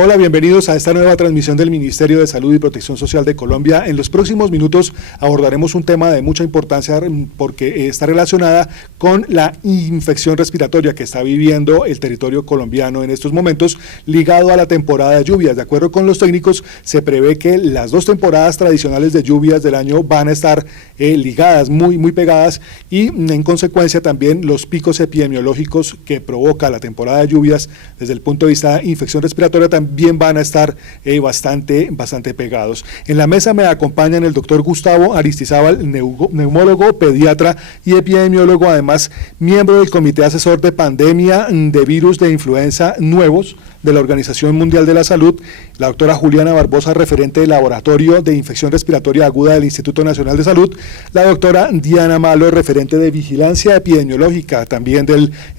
Hola, bienvenidos a esta nueva transmisión del Ministerio de Salud y Protección Social de Colombia. En los próximos minutos abordaremos un tema de mucha importancia porque está relacionada con la infección respiratoria que está viviendo el territorio colombiano en estos momentos, ligado a la temporada de lluvias. De acuerdo con los técnicos, se prevé que las dos temporadas tradicionales de lluvias del año van a estar ligadas, muy pegadas, y en consecuencia también los picos epidemiológicos que provoca la temporada de lluvias desde el punto de vista de infección respiratoria también van a estar bastante pegados. En la mesa me acompañan el doctor Gustavo Aristizábal, neumólogo, pediatra y epidemiólogo, además miembro del Comité Asesor de Pandemia de Virus de Influenza Nuevos de la Organización Mundial de la Salud, la doctora Juliana Barbosa, referente del Laboratorio de Infección Respiratoria Aguda del Instituto Nacional de Salud, la doctora Diana Malo, referente de Vigilancia Epidemiológica, también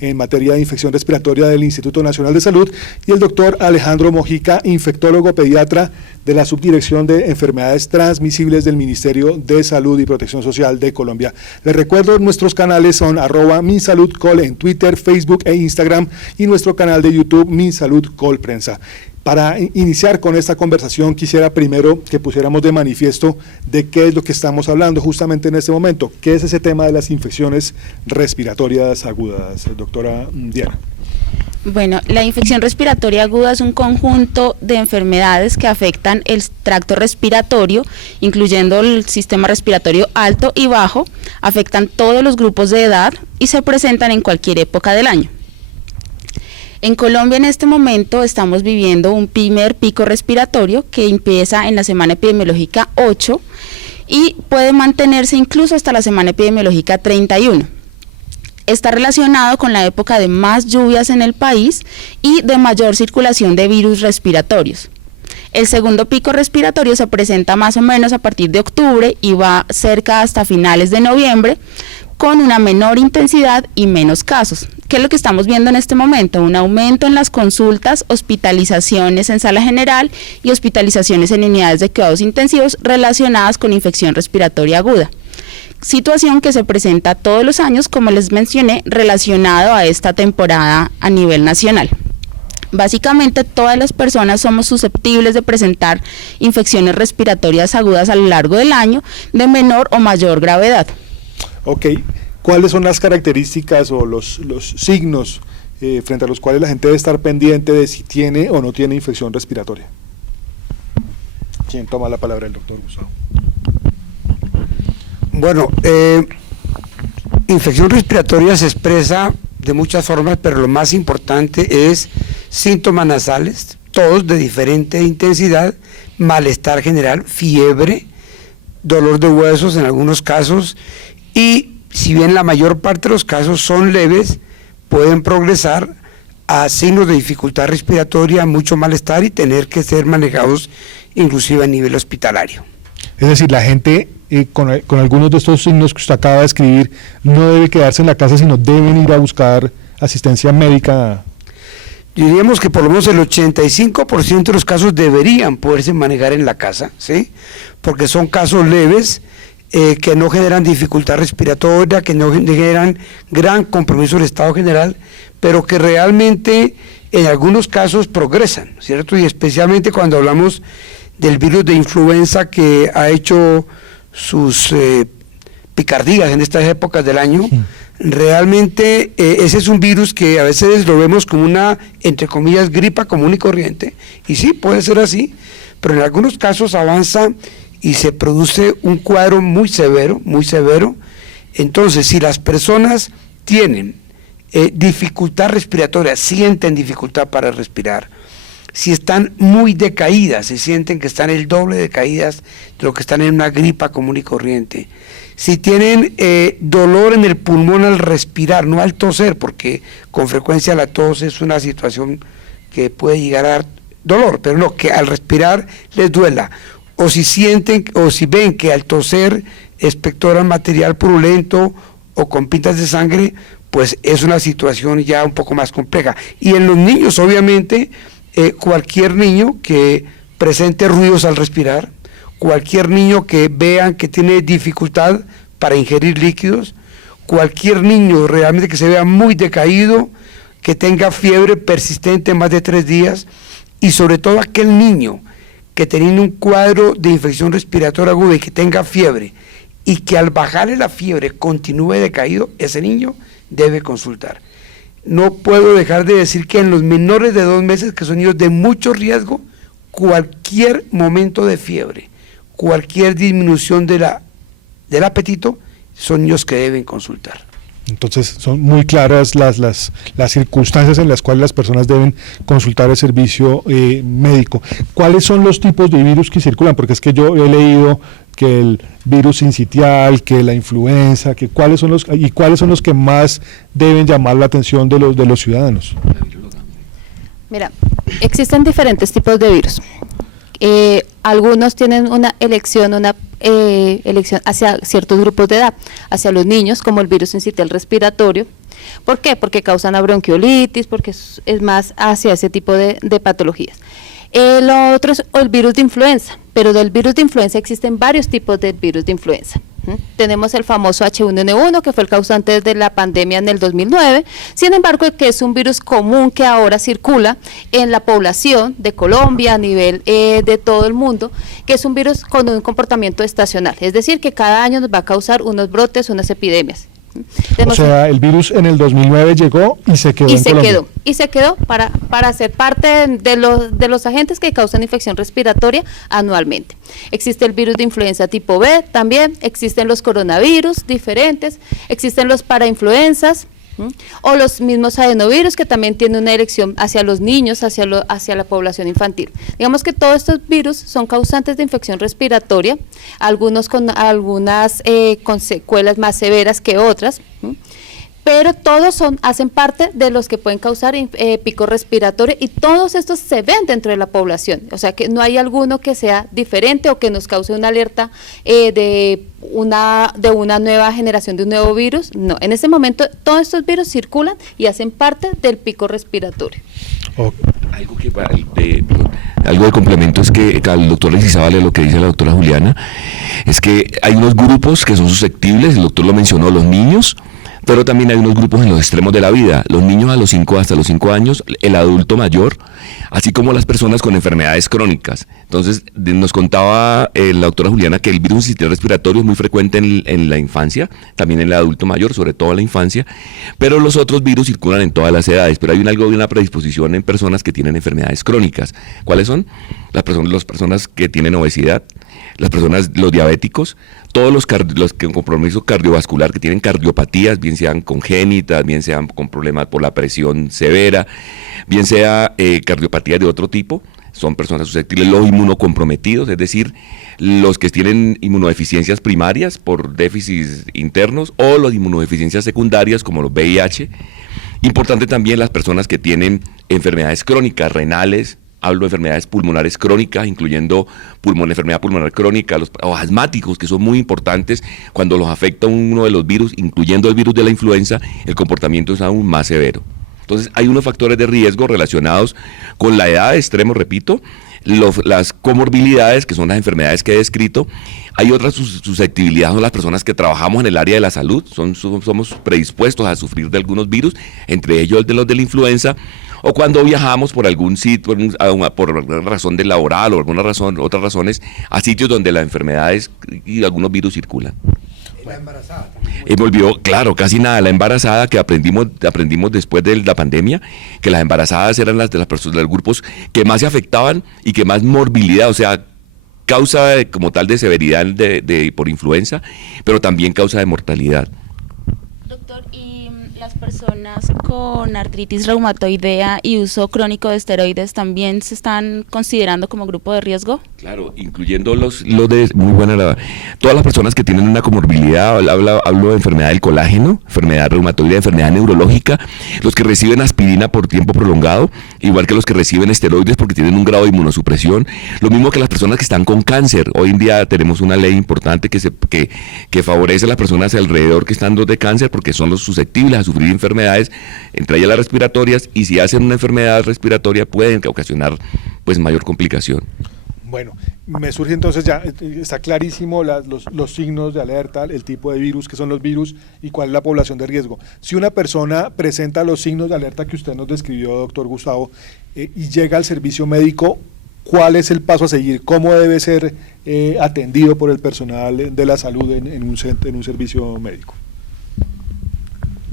en materia de infección respiratoria del Instituto Nacional de Salud, y el doctor Alejandro Mojica, infectólogo pediatra de la Subdirección de Enfermedades Transmisibles del Ministerio de Salud y Protección Social de Colombia. Les recuerdo, nuestros canales son @MinSaludCol en Twitter, Facebook e Instagram, y nuestro canal de YouTube MinSaludCol Prensa. Para iniciar con esta conversación, quisiera primero que pusiéramos de manifiesto de qué es lo que estamos hablando justamente en este momento. ¿Qué es ese tema de las infecciones respiratorias agudas, doctora Diana? Bueno, la infección respiratoria aguda es un conjunto de enfermedades que afectan el tracto respiratorio, incluyendo el sistema respiratorio alto y bajo, afectan todos los grupos de edad y se presentan en cualquier época del año. En Colombia en este momento estamos viviendo un primer pico respiratorio que empieza en la semana epidemiológica 8 y puede mantenerse incluso hasta la semana epidemiológica 31. Está relacionado con la época de más lluvias en el país y de mayor circulación de virus respiratorios. El segundo pico respiratorio se presenta más o menos a partir de octubre y va cerca hasta finales de noviembre, con una menor intensidad y menos casos. ¿Qué es lo que estamos viendo en este momento? Un aumento en las consultas, hospitalizaciones en sala general y hospitalizaciones en unidades de cuidados intensivos relacionadas con infección respiratoria aguda. Situación que se presenta todos los años, como les mencioné, relacionado a esta temporada a nivel nacional. Básicamente todas las personas somos susceptibles de presentar infecciones respiratorias agudas a lo largo del año de menor o mayor gravedad. Ok, ¿cuáles son las características o los signos frente a los cuales la gente debe estar pendiente de si tiene o no tiene infección respiratoria? ¿Quién toma la palabra? El doctor Gustavo. Bueno, infección respiratoria se expresa de muchas formas, pero lo más importante es síntomas nasales, todos de diferente intensidad, malestar general, fiebre, dolor de huesos en algunos casos, y si bien la mayor parte de los casos son leves, pueden progresar a signos de dificultad respiratoria, mucho malestar y tener que ser manejados inclusive a nivel hospitalario. Es decir, la gente con algunos de estos signos que usted acaba de describir no debe quedarse en la casa, sino deben ir a buscar asistencia médica. Diríamos que por lo menos el 85% de los casos deberían poderse manejar en la casa, ¿sí? Porque son casos leves, que no generan dificultad respiratoria, que no generan gran compromiso del estado general, pero que realmente en algunos casos progresan, ¿cierto? Y especialmente cuando hablamos del virus de influenza que ha hecho sus picardías en estas épocas del año, sí. Realmente ese es un virus que a veces lo vemos como una, entre comillas, gripa común y corriente, y sí, puede ser así, pero en algunos casos avanza y se produce un cuadro muy severo. Entonces, si las personas tienen dificultad respiratoria, sienten dificultad para respirar, si están muy decaídas, se sienten que están el doble decaídas de lo que están en una gripa común y corriente, si tienen dolor en el pulmón al respirar, no al toser, porque con frecuencia la tos es una situación que puede llegar a dar dolor, pero no, que al respirar les duela, o si sienten, o si ven que al toser expectoran material purulento o con pintas de sangre, pues es una situación ya un poco más compleja. Y en los niños, obviamente, cualquier niño que presente ruidos al respirar, cualquier niño que vean que tiene dificultad para ingerir líquidos, cualquier niño realmente que se vea muy decaído, que tenga fiebre persistente más de 3 días, y sobre todo aquel niño que teniendo un cuadro de infección respiratoria aguda y que tenga fiebre, y que al bajarle la fiebre continúe decaído, ese niño debe consultar. No puedo dejar de decir que en los menores de 2 meses, que son niños de mucho riesgo, cualquier momento de fiebre, cualquier disminución del apetito, son niños que deben consultar. Entonces son muy claras las circunstancias en las cuales las personas deben consultar el servicio médico. ¿Cuáles son los tipos de virus que circulan? Porque es que yo he leído que el virus sincitial, que la influenza, que cuáles son los que más deben llamar la atención de los ciudadanos. Mira, existen diferentes tipos de virus. Algunos tienen una elección hacia ciertos grupos de edad, hacia los niños, como el virus sincitial respiratorio. ¿Por qué? Porque causan la bronquiolitis, porque es más hacia ese tipo de patologías. Lo otro es el virus de influenza, pero del virus de influenza existen varios tipos de virus de influenza. Tenemos el famoso H1N1, que fue el causante de la pandemia en el 2009, sin embargo, que es un virus común que ahora circula en la población de Colombia, a nivel de todo el mundo, que es un virus con un comportamiento estacional, es decir, que cada año nos va a causar unos brotes, unas epidemias. O sea, el virus en el 2009 llegó y se quedó en Colombia. Y se quedó para ser parte de los agentes que causan infección respiratoria anualmente. Existe el virus de influenza tipo B también, existen los coronavirus diferentes, existen los parainfluenzas, o los mismos adenovirus, que también tienen una elección hacia los niños, hacia la población infantil. Digamos que todos estos virus son causantes de infección respiratoria, algunos con algunas con secuelas más severas que otras, pero todos hacen parte de los que pueden causar pico respiratorio, y todos estos se ven dentro de la población, o sea que no hay alguno que sea diferente o que nos cause una alerta de una nueva generación de un nuevo virus. No, en ese momento todos estos virus circulan y hacen parte del pico respiratorio. Algo de complemento es que al doctor Leguizamón, lo que dice la doctora Juliana, es que hay unos grupos que son susceptibles, el doctor lo mencionó, los niños, pero también hay unos grupos en los extremos de la vida, los niños hasta los 5 años, el adulto mayor, así como las personas con enfermedades crónicas. Entonces, nos contaba la doctora Juliana que el virus sincitial respiratorio es muy frecuente en la infancia, también en el adulto mayor, sobre todo en la infancia, pero los otros virus circulan en todas las edades, pero hay algo de una predisposición en personas que tienen enfermedades crónicas. ¿Cuáles son? Las personas que tienen obesidad, los diabéticos, todos los con compromiso cardiovascular, que tienen cardiopatías, bien sean congénitas, bien sean con problemas por la presión severa, bien sea cardiopatías de otro tipo, son personas susceptibles. Los inmunocomprometidos, es decir, los que tienen inmunodeficiencias primarias por déficits internos, o las inmunodeficiencias secundarias como los VIH. Importante también las personas que tienen enfermedades crónicas, renales, hablo de enfermedades pulmonares crónicas, incluyendo enfermedad pulmonar crónica, los asmáticos, que son muy importantes. Cuando los afecta uno de los virus, incluyendo el virus de la influenza, el comportamiento es aún más severo. Entonces, hay unos factores de riesgo relacionados con la edad, extremo, repito, las comorbilidades, que son las enfermedades que he descrito. Hay otras susceptibilidades, son las personas que trabajamos en el área de la salud, somos predispuestos a sufrir de algunos virus, entre ellos de los de la influenza, o cuando viajamos por algún sitio, por alguna razón de laboral o otras razones, a sitios donde las enfermedades y algunos virus circulan. La embarazada también. Volvió, claro, casi nada. La embarazada, que aprendimos después de la pandemia, que las embarazadas eran las de las personas, de los grupos que más se afectaban y que más morbilidad, o sea, causa como tal de severidad por influenza, pero también causa de mortalidad. Doctor, ¿y las personas con artritis reumatoidea y uso crónico de esteroides también se están considerando como grupo de riesgo? Claro, incluyendo todas las personas que tienen una comorbilidad, hablo de enfermedad del colágeno, enfermedad reumatoidea, enfermedad neurológica, los que reciben aspirina por tiempo prolongado, igual que los que reciben esteroides porque tienen un grado de inmunosupresión, lo mismo que las personas que están con cáncer. Hoy en día tenemos una ley importante que favorece a las personas alrededor que están de cáncer, porque son los susceptibles a sufrir enfermedades, entre ellas las respiratorias, y si hacen una enfermedad respiratoria pueden ocasionar pues mayor complicación. Bueno, me surge entonces ya, está clarísimo los signos de alerta, el tipo de virus, qué son los virus y cuál es la población de riesgo. Si una persona presenta los signos de alerta que usted nos describió, doctor Gustavo, y llega al servicio médico, ¿cuál es el paso a seguir? ¿Cómo debe ser atendido por el personal de la salud en un servicio médico?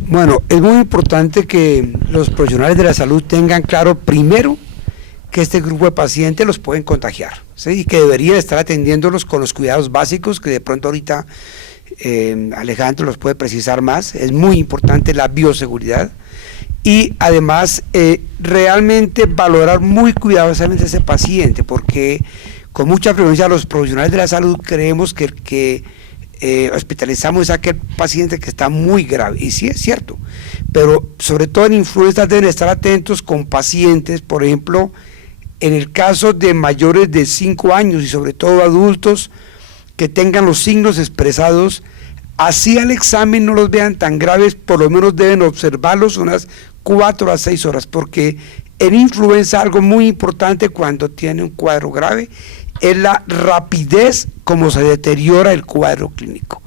Bueno, es muy importante que los profesionales de la salud tengan claro primero que este grupo de pacientes los pueden contagiar, ¿sí? Y que deberían estar atendiéndolos con los cuidados básicos que de pronto ahorita Alejandro los puede precisar más. Es muy importante la bioseguridad y además realmente valorar muy cuidadosamente a ese paciente, porque con mucha frecuencia los profesionales de la salud creemos que hospitalizamos a aquel paciente que está muy grave, y sí es cierto, pero sobre todo en influenza deben estar atentos con pacientes, por ejemplo, en el caso de mayores de 5 años y sobre todo adultos que tengan los signos expresados, así al examen no los vean tan graves, por lo menos deben observarlos unas 4 a 6 horas, porque en influenza algo muy importante cuando tiene un cuadro grave es la rapidez como se deteriora el cuadro clínico.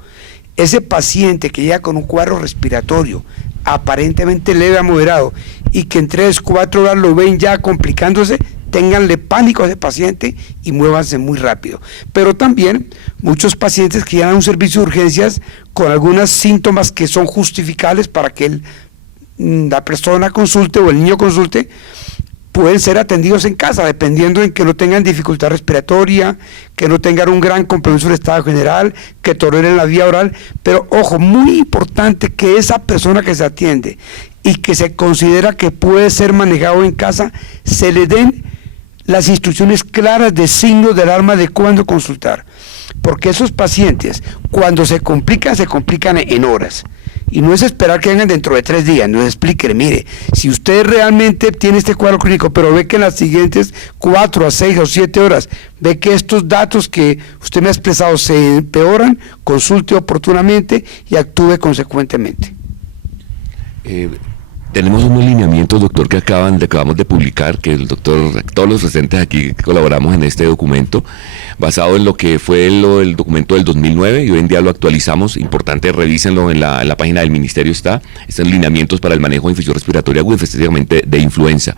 Ese paciente que llega con un cuadro respiratorio aparentemente leve a moderado y que en 3, 4 horas lo ven ya complicándose, ténganle pánico a ese paciente y muévanse muy rápido. Pero también muchos pacientes que llegan a un servicio de urgencias con algunos síntomas que son justificables para que la persona consulte o el niño consulte, pueden ser atendidos en casa, dependiendo en que no tengan dificultad respiratoria, que no tengan un gran compromiso del estado general, que toleren la vía oral, pero ojo, muy importante que esa persona que se atiende y que se considera que puede ser manejado en casa, se le den las instrucciones claras de signos de alarma de cuándo consultar, porque esos pacientes cuando se complican en horas, y no es esperar que vengan dentro de 3 días, no es expliquen, mire, si usted realmente tiene este cuadro clínico, pero ve que en las siguientes 4 a 6 o 7 horas, ve que estos datos que usted me ha expresado se empeoran, consulte oportunamente y actúe consecuentemente. Tenemos unos lineamientos, doctor, que acabamos de publicar, que el doctor, todos los presentes aquí colaboramos en este documento, basado en lo que fue el documento del 2009, y hoy en día lo actualizamos. Importante, revísenlo en la página del ministerio, están lineamientos para el manejo de infección respiratoria aguda, específicamente de influenza.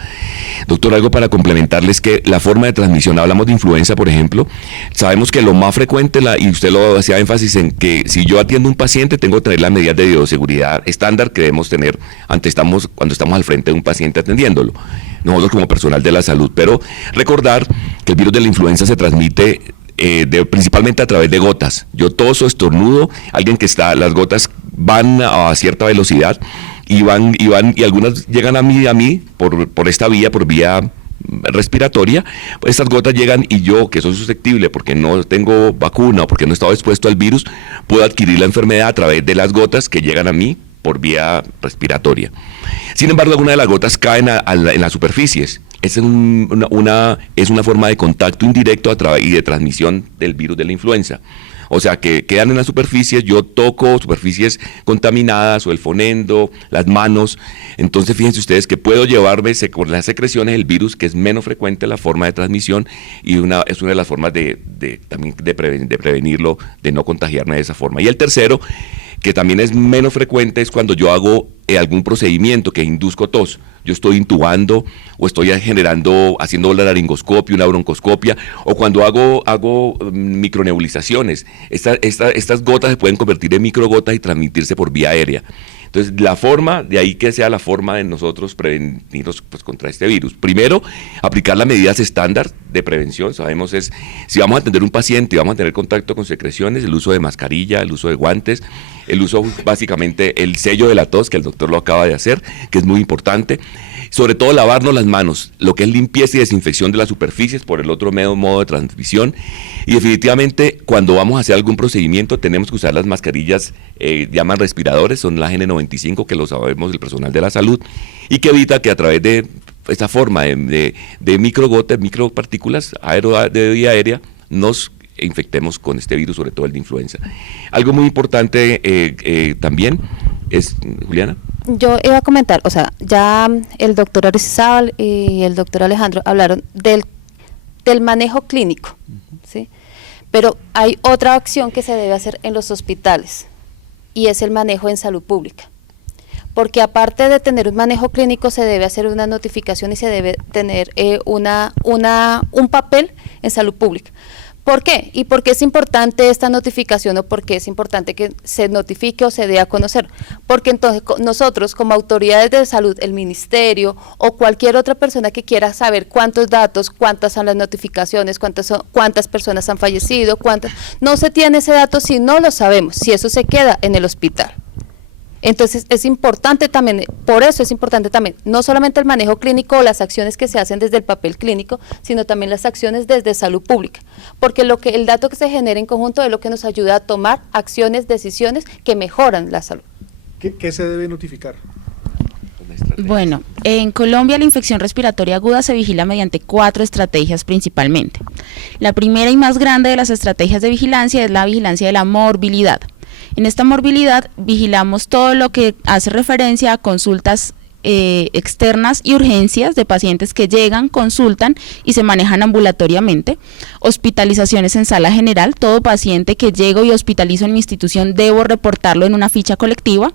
Doctor, algo para complementarles, que la forma de transmisión, hablamos de influenza, por ejemplo, sabemos que lo más frecuente, y usted lo hacía énfasis en que si yo atiendo a un paciente, tengo que tener las medidas de bioseguridad estándar que debemos tener cuando estamos al frente de un paciente atendiéndolo, nosotros como personal de la salud, pero recordar que el virus de la influenza se transmite principalmente a través de gotas. Yo toso, estornudo, las gotas van a cierta velocidad y algunas llegan a mí por esta vía, por vía respiratoria. Estas gotas llegan y yo, que soy susceptible porque no tengo vacuna o porque no he estado expuesto al virus, puedo adquirir la enfermedad a través de las gotas que llegan a mí por vía respiratoria. Sin embargo, algunas de las gotas caen en las superficies. Es una forma de contacto indirecto y de transmisión del virus de la influenza. O sea, que quedan en las superficies, yo toco superficies contaminadas o el fonendo, las manos. Entonces, fíjense ustedes que puedo llevarme con las secreciones el virus, que es menos frecuente la forma de transmisión y es una de las formas de prevenirlo, de no contagiarme de esa forma. Y el tercero, que también es menos frecuente, es cuando yo hago algún procedimiento que induzco tos. Yo estoy intubando o estoy haciendo la laringoscopia, una broncoscopia, o cuando hago micronebulizaciones. Estas gotas se pueden convertir en microgotas y transmitirse por vía aérea. Entonces, de ahí que sea la forma de nosotros prevenirnos contra este virus. Primero, aplicar las medidas estándar de prevención. Sabemos si vamos a atender un paciente y vamos a tener contacto con secreciones, el uso de mascarilla, el uso de guantes, el uso básicamente, el sello de la tos, que el doctor lo acaba de hacer, que es muy importante. Sobre todo lavarnos las manos, lo que es limpieza y desinfección de las superficies por el otro modo de transmisión. Y definitivamente, cuando vamos a hacer algún procedimiento, tenemos que usar las mascarillas, llaman respiradores, son las N95, que lo sabemos el personal de la salud, y que evita que a través de esta forma de microgotas, micropartículas de vía aérea, nos infectemos con este virus, sobre todo el de influenza. Algo muy importante también es, Juliana. Yo iba a comentar, o sea, ya el doctor Aristizábal y el doctor Alejandro hablaron del del manejo clínico, ¿sí? Pero hay otra acción que se debe hacer en los hospitales y es el manejo en salud pública. Porque aparte de tener un manejo clínico se debe hacer una notificación y se debe tener un papel en salud pública. ¿Por qué? ¿Y por qué es importante esta notificación o por qué es importante que se notifique o se dé a conocer? Porque entonces nosotros como autoridades de salud, el ministerio o cualquier otra persona que quiera saber cuántos datos, cuántas son las notificaciones, cuántas personas han fallecido, no se tiene ese dato si no lo sabemos, si eso se queda en el hospital. Entonces es importante también, por eso es importante también, no solamente el manejo clínico o las acciones que se hacen desde el papel clínico, sino también las acciones desde salud pública, porque el dato que se genera en conjunto es lo que nos ayuda a tomar acciones, decisiones que mejoran la salud. ¿Qué se debe notificar? Bueno, en Colombia la infección respiratoria aguda se vigila mediante 4 estrategias principalmente. La primera y más grande de las estrategias de vigilancia es la vigilancia de la morbilidad. En esta morbilidad vigilamos todo lo que hace referencia a consultas externas y urgencias de pacientes que llegan, consultan y se manejan ambulatoriamente, hospitalizaciones en sala general, todo paciente que llego y hospitalizo en mi institución debo reportarlo en una ficha colectiva,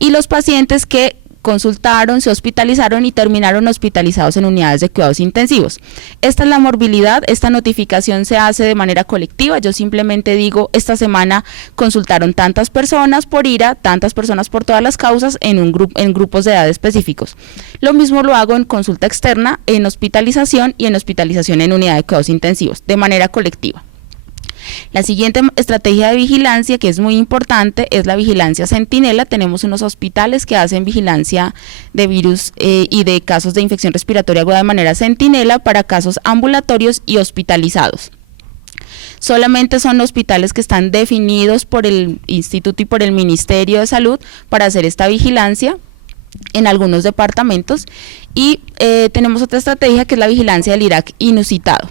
y los pacientes que consultaron, se hospitalizaron y terminaron hospitalizados en unidades de cuidados intensivos. Esta es la morbilidad, esta notificación se hace de manera colectiva, yo simplemente digo, esta semana consultaron tantas personas por IRA, tantas personas por todas las causas en grupos de edad específicos. Lo mismo lo hago en consulta externa, en hospitalización y en hospitalización en unidad de cuidados intensivos, de manera colectiva. La siguiente estrategia de vigilancia, que es muy importante, es la vigilancia centinela. Tenemos unos hospitales que hacen vigilancia de virus y de casos de infección respiratoria aguda de manera centinela para casos ambulatorios y hospitalizados. Solamente son hospitales que están definidos por el Instituto y por el Ministerio de Salud para hacer esta vigilancia en algunos departamentos, y tenemos otra estrategia que es la vigilancia del IRAC inusitado.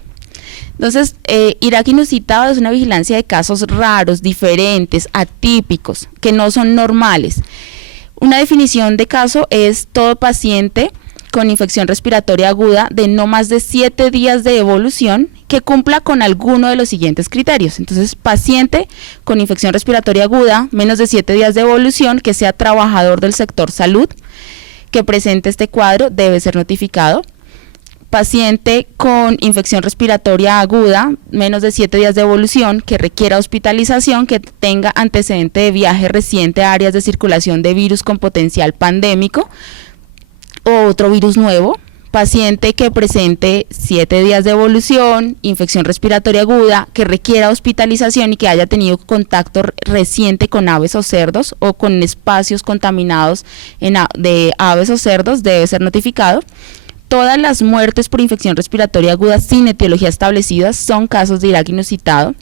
Entonces, IRAC inusitado es una vigilancia de casos raros, diferentes, atípicos, que no son normales. Una definición de caso es todo paciente con infección respiratoria aguda de no más de 7 días de evolución que cumpla con alguno de los siguientes criterios. Entonces, paciente con infección respiratoria aguda, menos de 7 días de evolución, que sea trabajador del sector salud, que presente este cuadro, debe ser notificado. Paciente con infección respiratoria aguda, menos de 7 días de evolución, que requiera hospitalización, que tenga antecedente de viaje reciente a áreas de circulación de virus con potencial pandémico o otro virus nuevo. Paciente que presente 7 días de evolución, infección respiratoria aguda, que requiera hospitalización y que haya tenido contacto reciente con aves o cerdos o con espacios contaminados de aves o cerdos, debe ser notificado. Todas las muertes por infección respiratoria aguda sin etiología establecida son casos de IRAC inusitado.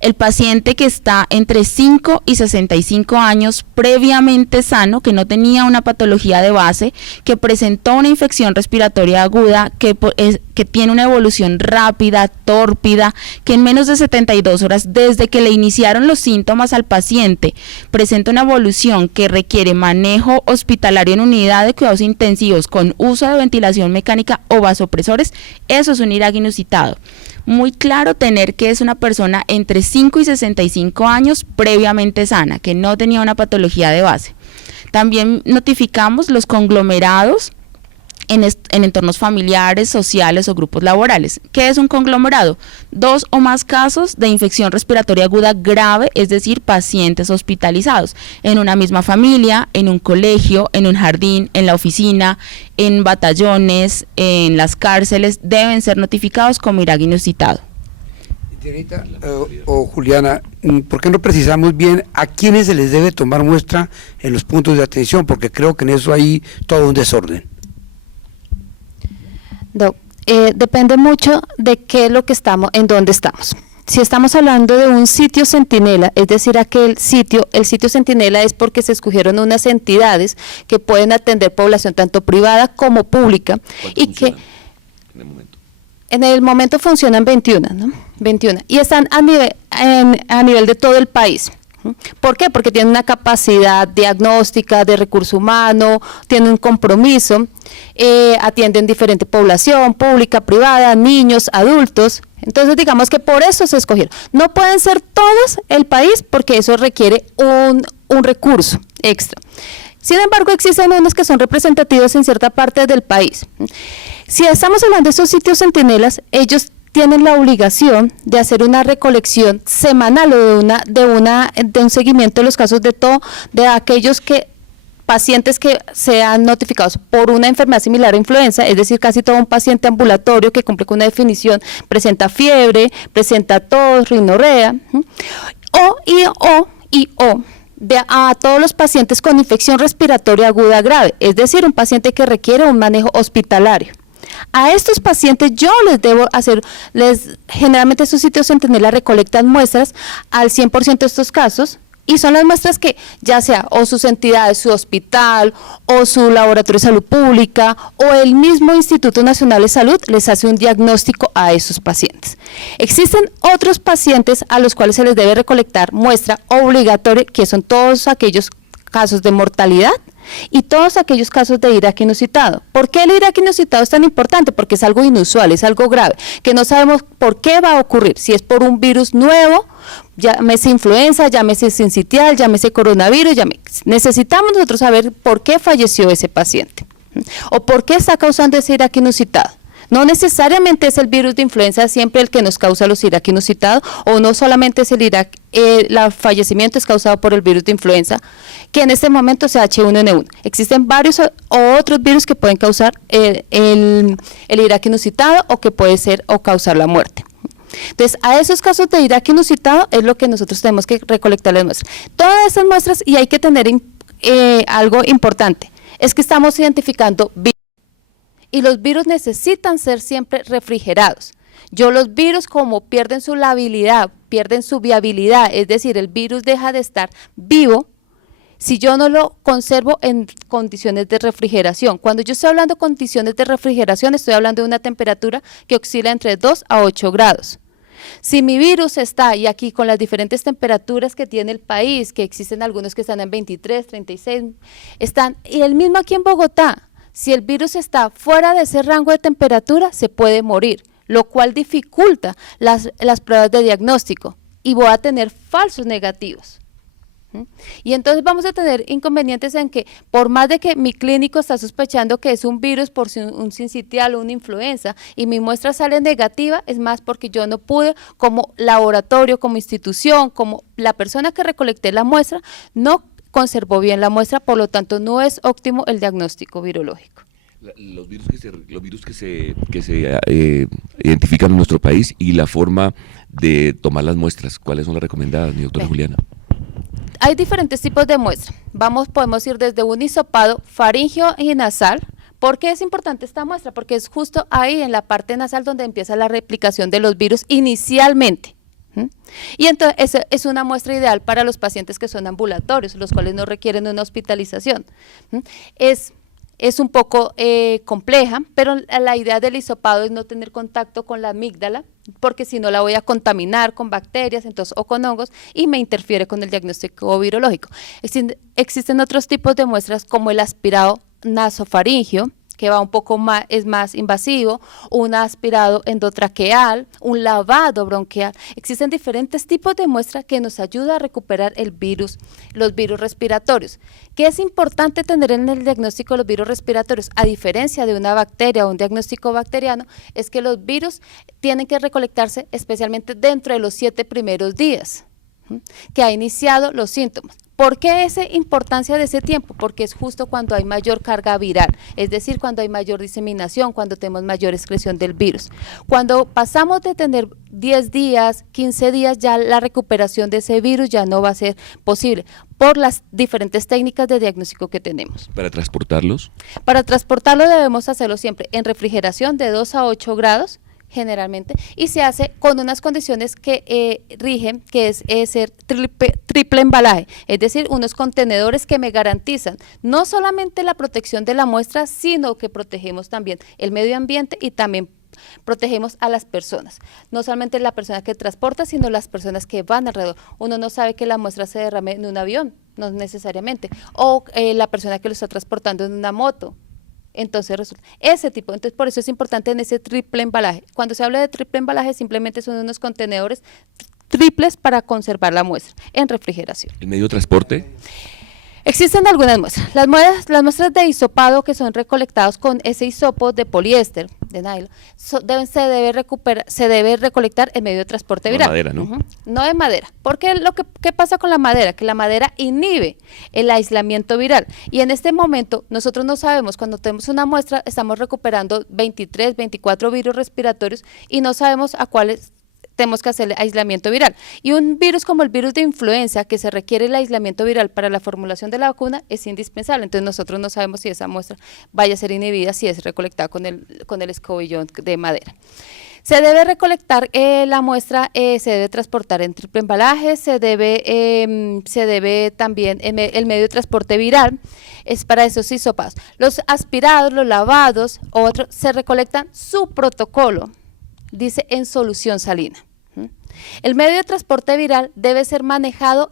El paciente que está entre 5 y 65 años previamente sano, que no tenía una patología de base, que presentó una infección respiratoria aguda, que tiene una evolución rápida, tórpida, que en menos de 72 horas desde que le iniciaron los síntomas al paciente presenta una evolución que requiere manejo hospitalario en unidad de cuidados intensivos con uso de ventilación mecánica o vasopresores, eso es un IRAC inusitado. Muy claro tener que es una persona entre 5 y 65 años previamente sana, que no tenía una patología de base. También notificamos los conglomerados en entornos familiares, sociales o grupos laborales. ¿Qué es un conglomerado? 2 o más casos de infección respiratoria aguda grave, es decir, pacientes hospitalizados en una misma familia, en un colegio, en un jardín, en la oficina, en batallones, en las cárceles, deben ser notificados como IRAC inusitado. Dianita o Juliana, ¿por qué no precisamos bien a quiénes se les debe tomar muestra en los puntos de atención? Porque creo que en eso hay todo un desorden. Depende mucho de qué es lo que estamos, en dónde estamos. Si estamos hablando de un sitio centinela, es decir, el sitio centinela es porque se escogieron unas entidades que pueden atender población tanto privada como pública y que en el momento funcionan 21, ¿no? 21 y están a nivel de todo el país. ¿Por qué? Porque tiene una capacidad diagnóstica, de recurso humano, tiene un compromiso, atienden diferente población, pública, privada, niños, adultos. Entonces digamos que por eso se escogieron. No pueden ser todas el país porque eso requiere un recurso extra. Sin embargo, existen unos que son representativos en cierta parte del país. Si estamos hablando de esos sitios centinelas, ellos tienen la obligación de hacer una recolección semanal o de un seguimiento de los casos de aquellos pacientes que sean notificados por una enfermedad similar a influenza, es decir, casi todo un paciente ambulatorio que cumple con una definición, presenta fiebre, presenta tos, rinorrea, a todos los pacientes con infección respiratoria aguda grave, es decir, un paciente que requiere un manejo hospitalario. A estos pacientes yo les debo hacer, generalmente estos sitios Centinela recolectan muestras al 100% de estos casos, y son las muestras que ya sea o sus entidades, su hospital, o su laboratorio de salud pública, o el mismo Instituto Nacional de Salud les hace un diagnóstico a esos pacientes. Existen otros pacientes a los cuales se les debe recolectar muestra obligatoria, que son todos aquellos casos de mortalidad, y todos aquellos casos de IRAC inusitado. ¿Por qué el IRAC inusitado es tan importante? Porque es algo inusual, es algo grave, que no sabemos por qué va a ocurrir, si es por un virus nuevo, llámese influenza, llámese sincitial, llámese coronavirus, necesitamos nosotros saber por qué falleció ese paciente, o por qué está causando ese IRAC inusitado. No necesariamente es el virus de influenza siempre el que nos causa los IRAC inusitados, o no solamente es el IRAC, el fallecimiento es causado por el virus de influenza, que en este momento es H1N1. Existen varios otros virus que pueden causar el IRAC inusitado, o que puede ser o causar la muerte. Entonces, a esos casos de IRAC inusitado es lo que nosotros tenemos que recolectar las muestras. Todas esas muestras, y hay que tener algo importante, es que estamos identificando virus. Y los virus necesitan ser siempre refrigerados. Los virus, como pierden su labilidad, pierden su viabilidad, es decir, el virus deja de estar vivo si yo no lo conservo en condiciones de refrigeración. Cuando yo estoy hablando de condiciones de refrigeración, estoy hablando de una temperatura que oscila entre 2 a 8 grados. Si mi virus está, y aquí con las diferentes temperaturas que tiene el país, que existen algunos que están en 23, 36, y el mismo aquí en Bogotá, si el virus está fuera de ese rango de temperatura, se puede morir, lo cual dificulta las pruebas de diagnóstico y voy a tener falsos negativos. Y entonces vamos a tener inconvenientes en que, por más de que mi clínico está sospechando que es un virus por un sincitial o una influenza y mi muestra sale negativa, es más porque yo no pude, como laboratorio, como institución, como la persona que recolecté la muestra, no conservó bien la muestra, por lo tanto no es óptimo el diagnóstico virológico. Los virus que se identifican en nuestro país y la forma de tomar las muestras, ¿cuáles son las recomendadas, mi doctora Juliana? Hay diferentes tipos de muestras. Podemos ir desde un hisopado faríngeo y nasal. ¿Por qué es importante esta muestra? Porque es justo ahí en la parte nasal donde empieza la replicación de los virus inicialmente. Y entonces esa es una muestra ideal para los pacientes que son ambulatorios, los cuales no requieren una hospitalización. Es un poco compleja, pero la idea del hisopado es no tener contacto con la amígdala, porque si no la voy a contaminar con bacterias o con hongos, y me interfiere con el diagnóstico virológico. Existen otros tipos de muestras, como el aspirado nasofaríngeo, que va un poco más, es más invasivo, un aspirado endotraqueal, un lavado bronquial. Existen diferentes tipos de muestras que nos ayudan a recuperar los virus respiratorios. ¿Qué es importante tener en el diagnóstico de los virus respiratorios? A diferencia de una bacteria o un diagnóstico bacteriano, es que los virus tienen que recolectarse especialmente dentro de los 7 primeros días que ha iniciado los síntomas. ¿Por qué esa importancia de ese tiempo? Porque es justo cuando hay mayor carga viral, es decir, cuando hay mayor diseminación, cuando tenemos mayor excreción del virus. Cuando pasamos de tener 10 días, 15 días, ya la recuperación de ese virus ya no va a ser posible por las diferentes técnicas de diagnóstico que tenemos. ¿Para transportarlos? Para transportarlo debemos hacerlo siempre en refrigeración de 2 a 8 grados, generalmente, y se hace con unas condiciones que rigen, que es ser triple embalaje, es decir, unos contenedores que me garantizan no solamente la protección de la muestra, sino que protegemos también el medio ambiente y también protegemos a las personas, no solamente la persona que transporta, sino las personas que van alrededor. Uno no sabe que la muestra se derrame en un avión, no necesariamente, o la persona que lo está transportando en una moto. Entonces resulta ese tipo, entonces por eso es importante en ese triple embalaje. Cuando se habla de triple embalaje, simplemente son unos contenedores triples para conservar la muestra en refrigeración. ¿El medio de transporte? Existen algunas muestras. Las muestras de hisopado que son recolectados con ese hisopo de poliéster, de nylon, se debe recolectar en medio de transporte viral. No madera, ¿no? No de madera. Porque ¿qué pasa con la madera? Que la madera inhibe el aislamiento viral. Y en este momento nosotros no sabemos, cuando tenemos una muestra, estamos recuperando 23, 24 virus respiratorios y no sabemos a cuáles tenemos que hacer aislamiento viral. Y un virus como el virus de influenza, que se requiere el aislamiento viral para la formulación de la vacuna, es indispensable. Entonces nosotros no sabemos si esa muestra vaya a ser inhibida si es recolectada con el escobillón de madera. Se debe recolectar la muestra, se debe transportar en triple embalaje, se debe también, el medio de transporte viral, es para esos hisopados. Los aspirados, los lavados, otros, se recolectan su protocolo, dice en solución salina. El medio de transporte viral debe ser manejado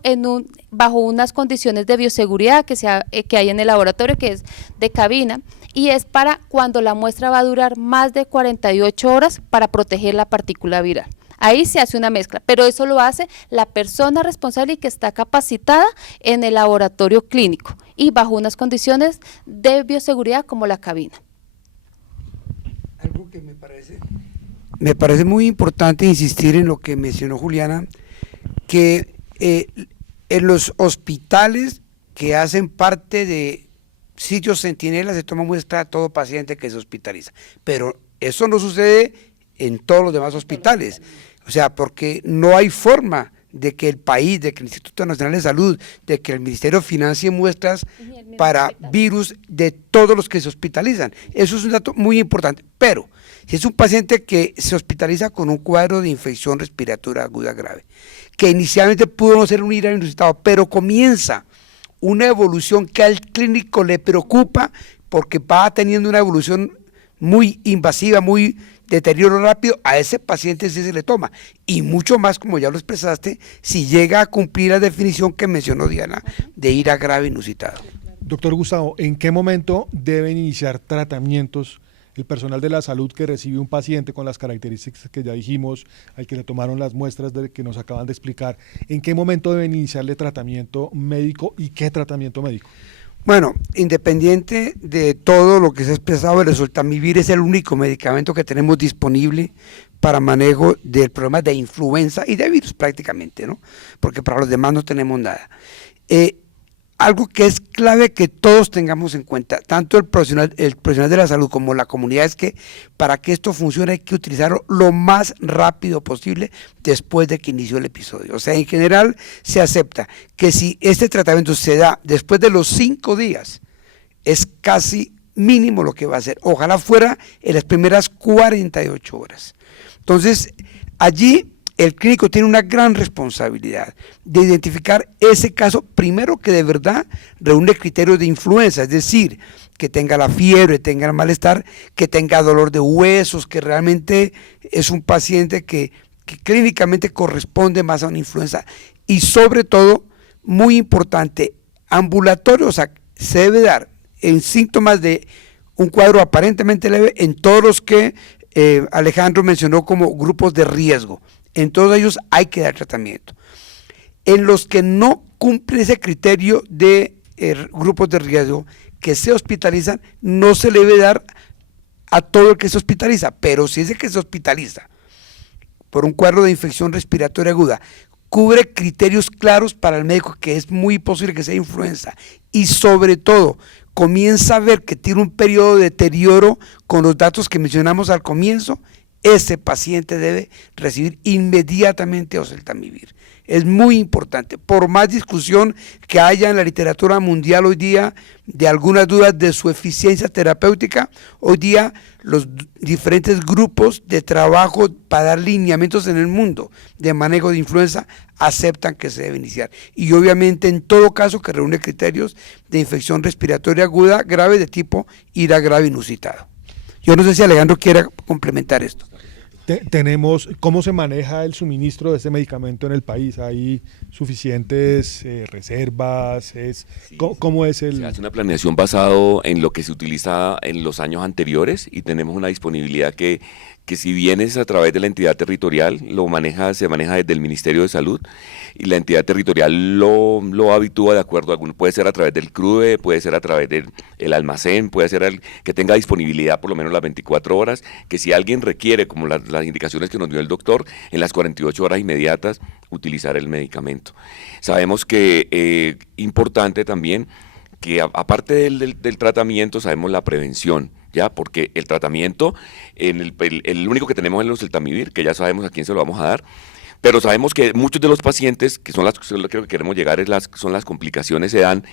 bajo unas condiciones de bioseguridad que hay en el laboratorio, que es de cabina, y es para cuando la muestra va a durar más de 48 horas para proteger la partícula viral. Ahí se hace una mezcla, pero eso lo hace la persona responsable y que está capacitada en el laboratorio clínico y bajo unas condiciones de bioseguridad como la cabina. Algo que me parece muy importante insistir en lo que mencionó Juliana, que en los hospitales que hacen parte de sitios centinelas se toma muestra a todo paciente que se hospitaliza, pero eso no sucede en todos los demás hospitales, o sea, porque no hay forma de que el país, de que el Instituto Nacional de Salud, de que el Ministerio financie muestras para virus de todos los que se hospitalizan. Eso es un dato muy importante, pero si es un paciente que se hospitaliza con un cuadro de infección respiratoria aguda grave, que inicialmente pudo no ser un grave inusitado, pero comienza una evolución que al clínico le preocupa porque va teniendo una evolución muy invasiva, muy deterioro rápido, a ese paciente sí se le toma, y mucho más, como ya lo expresaste, si llega a cumplir la definición que mencionó Diana, de ira grave inusitado. Doctor Gustavo, ¿en qué momento deben iniciar tratamientos el personal de la salud que recibe un paciente con las características que ya dijimos, al que le tomaron las muestras que nos acaban de explicar? ¿En qué momento deben iniciarle tratamiento médico y qué tratamiento médico? Bueno, independiente de todo lo que se ha expresado, el Oseltamivir es el único medicamento que tenemos disponible para manejo del problema de influenza y de virus prácticamente, ¿no? Porque para los demás no tenemos nada. Algo que es clave que todos tengamos en cuenta, tanto el profesional de la salud como la comunidad, es que para que esto funcione hay que utilizarlo lo más rápido posible después de que inició el episodio. O sea, en general se acepta que si este tratamiento se da después de los 5 días, es casi mínimo lo que va a hacer. Ojalá fuera en las primeras 48 horas. Entonces, allí el clínico tiene una gran responsabilidad de identificar ese caso, primero que de verdad reúne criterios de influenza, es decir, que tenga la fiebre, tenga el malestar, que tenga dolor de huesos, que realmente es un paciente que clínicamente corresponde más a una influenza, y sobre todo, muy importante, ambulatorio, o sea, se debe dar en síntomas de un cuadro aparentemente leve en todos los que Alejandro mencionó como grupos de riesgo. En todos ellos hay que dar tratamiento. En los que no cumplen ese criterio de grupos de riesgo que se hospitalizan, no se le debe dar a todo el que se hospitaliza, pero si es el que se hospitaliza por un cuadro de infección respiratoria aguda, cubre criterios claros para el médico que es muy posible que sea influenza, y sobre todo comienza a ver que tiene un periodo de deterioro con los datos que mencionamos al comienzo, ese paciente debe recibir inmediatamente Oseltamivir. Es muy importante, por más discusión que haya en la literatura mundial hoy día de algunas dudas de su eficiencia terapéutica, hoy día los diferentes grupos de trabajo para dar lineamientos en el mundo de manejo de influenza aceptan que se debe iniciar. Y obviamente en todo caso que reúne criterios de infección respiratoria aguda grave de tipo ira grave inusitado. Yo no sé si Alejandro quiera complementar esto. Tenemos, ¿cómo se maneja el suministro de este medicamento en el país? ¿Hay suficientes reservas? ¿Cómo es el...? Se hace una planeación basado en lo que se utiliza en los años anteriores y tenemos una disponibilidad que si bien es a través de la entidad territorial, se maneja desde el Ministerio de Salud y la entidad territorial lo habitúa de acuerdo a puede ser a través del CRUE, puede ser a través del almacén, puede ser que tenga disponibilidad por lo menos las 24 horas, que si alguien requiere, como las indicaciones que nos dio el doctor, en las 48 horas inmediatas utilizar el medicamento. Sabemos que importante también que aparte del tratamiento sabemos la prevención, ¿ya? Porque el tratamiento, el único que tenemos es el oseltamivir, que ya sabemos a quién se lo vamos a dar, pero sabemos que muchos de los pacientes, que son lo que queremos llegar, son las complicaciones, se dan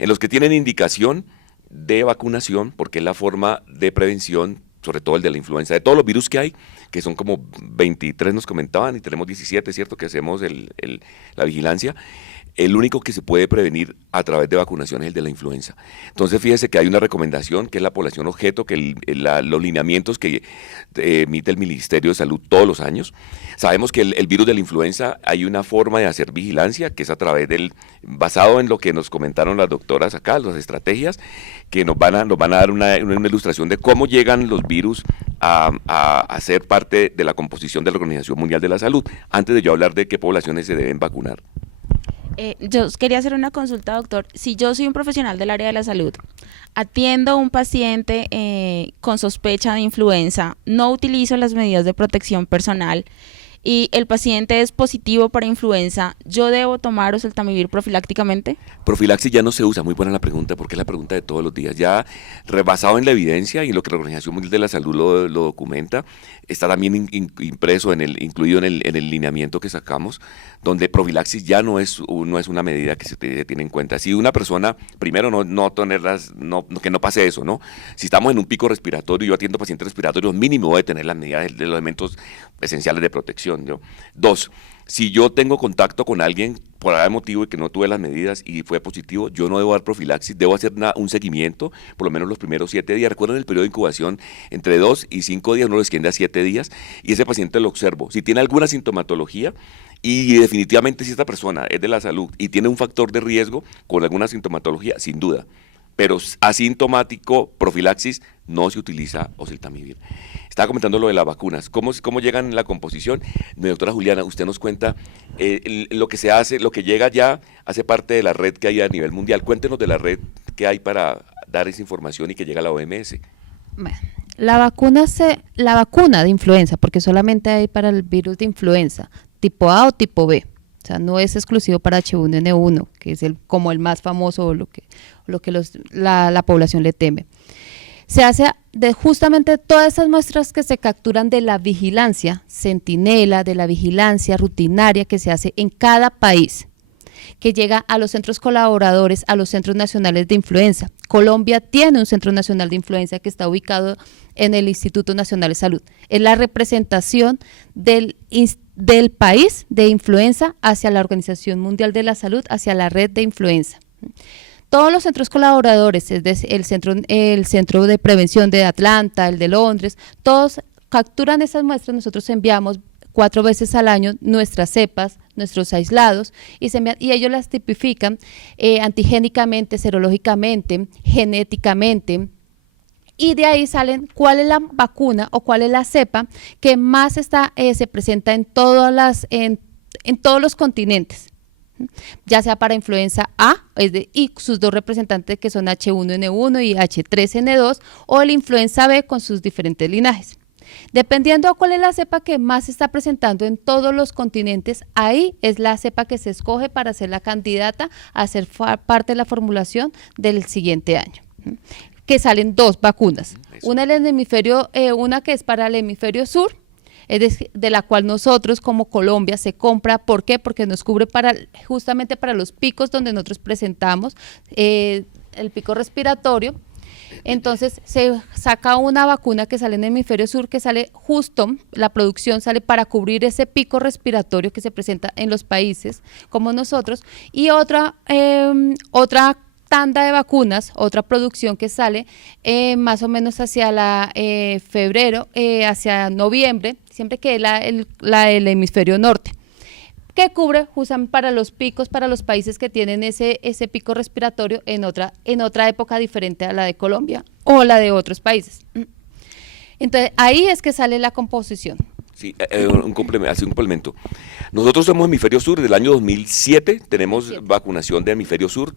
en los que tienen indicación de vacunación, porque es la forma de prevención, sobre todo el de la influenza, de todos los virus que hay, que son como 23 nos comentaban, y tenemos 17, ¿cierto?, que hacemos la vigilancia. El único que se puede prevenir a través de vacunación es el de la influenza. Entonces, fíjese que hay una recomendación que es la población objeto, que los lineamientos que emite el Ministerio de Salud todos los años. Sabemos que el virus de la influenza hay una forma de hacer vigilancia, que es a través basado en lo que nos comentaron las doctoras acá, las estrategias, que nos van a dar una ilustración de cómo llegan los virus a ser parte de la composición de la Organización Mundial de la Salud, antes de yo hablar de qué poblaciones se deben vacunar. Yo quería hacer una consulta, doctor. Si yo soy un profesional del área de la salud, atiendo a un paciente con sospecha de influenza, no utilizo las medidas de protección personal y el paciente es positivo para influenza, ¿yo debo tomar oseltamivir profilácticamente? Profilaxis ya no se usa, muy buena la pregunta, porque es la pregunta de todos los días. Ya rebasado en la evidencia y lo que la Organización Mundial de la Salud lo documenta, está también impreso, incluido en el lineamiento que sacamos, donde profilaxis ya no es una medida que se tiene en cuenta. Si una persona, primero que no pase eso, ¿no? Si estamos en un pico respiratorio, yo atiendo pacientes respiratorios, mínimo debe tener las medidas de los elementos esenciales de protección, ¿no? 2, si yo tengo contacto con alguien por algún motivo y que no tuve las medidas y fue positivo, yo no debo dar profilaxis, debo hacer un seguimiento, por lo menos los primeros 7 días. Recuerden el periodo de incubación, entre 2 y 5 días, uno lo extiende a 7 días, y ese paciente lo observo. Si tiene alguna sintomatología, y definitivamente si esta persona es de la salud y tiene un factor de riesgo con alguna sintomatología, sin duda, pero asintomático, profilaxis, no se utiliza oseltamivir. Estaba comentando lo de las vacunas, cómo llegan en la composición. Mi doctora Juliana, usted nos cuenta lo que se hace, lo que llega ya hace parte de la red que hay a nivel mundial. Cuéntenos de la red que hay para dar esa información y que llega a la OMS. Bueno, la vacuna de influenza, porque solamente hay para el virus de influenza, tipo A o tipo B. O sea, no es exclusivo para H1N1, que es como el más famoso o lo que la población le teme. Se hace de justamente todas esas muestras que se capturan de la vigilancia centinela, de la vigilancia rutinaria que se hace en cada país, que llega a los centros colaboradores, a los centros nacionales de influenza. Colombia tiene un centro nacional de influenza que está ubicado en el Instituto Nacional de Salud. Es la representación del país de influenza hacia la Organización Mundial de la Salud, hacia la red de influenza. Todos los centros colaboradores, es decir, el centro de prevención de Atlanta, el de Londres, todos capturan esas muestras. Nosotros enviamos 4 veces al año nuestras cepas, nuestros aislados, y ellos las tipifican antigénicamente, serológicamente, genéticamente, y de ahí salen cuál es la vacuna o cuál es la cepa que más se presenta en todos los continentes, ya sea para influenza A y sus 2 representantes que son H1N1 y H3N2, o el influenza B con sus diferentes linajes. Dependiendo de cuál es la cepa que más se está presentando en todos los continentes, ahí es la cepa que se escoge para ser la candidata a ser parte de la formulación del siguiente año. Que salen 2 vacunas, una que es para el hemisferio sur, de la cual nosotros como Colombia se compra. ¿Por qué? Porque nos cubre justamente para los picos donde nosotros presentamos el pico respiratorio. Entonces se saca una vacuna que sale en el hemisferio sur, que sale justo, la producción sale para cubrir ese pico respiratorio que se presenta en los países como nosotros, y otra tanda de vacunas, otra producción que sale más o menos hacia febrero, hacia noviembre, siempre que es la del hemisferio norte, que cubre justamente para los picos, para los países que tienen ese pico respiratorio en otra época diferente a la de Colombia o la de otros países. Entonces, ahí es que sale la composición. Sí, un complemento. Nosotros somos hemisferio sur, desde el año 2007 tenemos vacunación de hemisferio sur,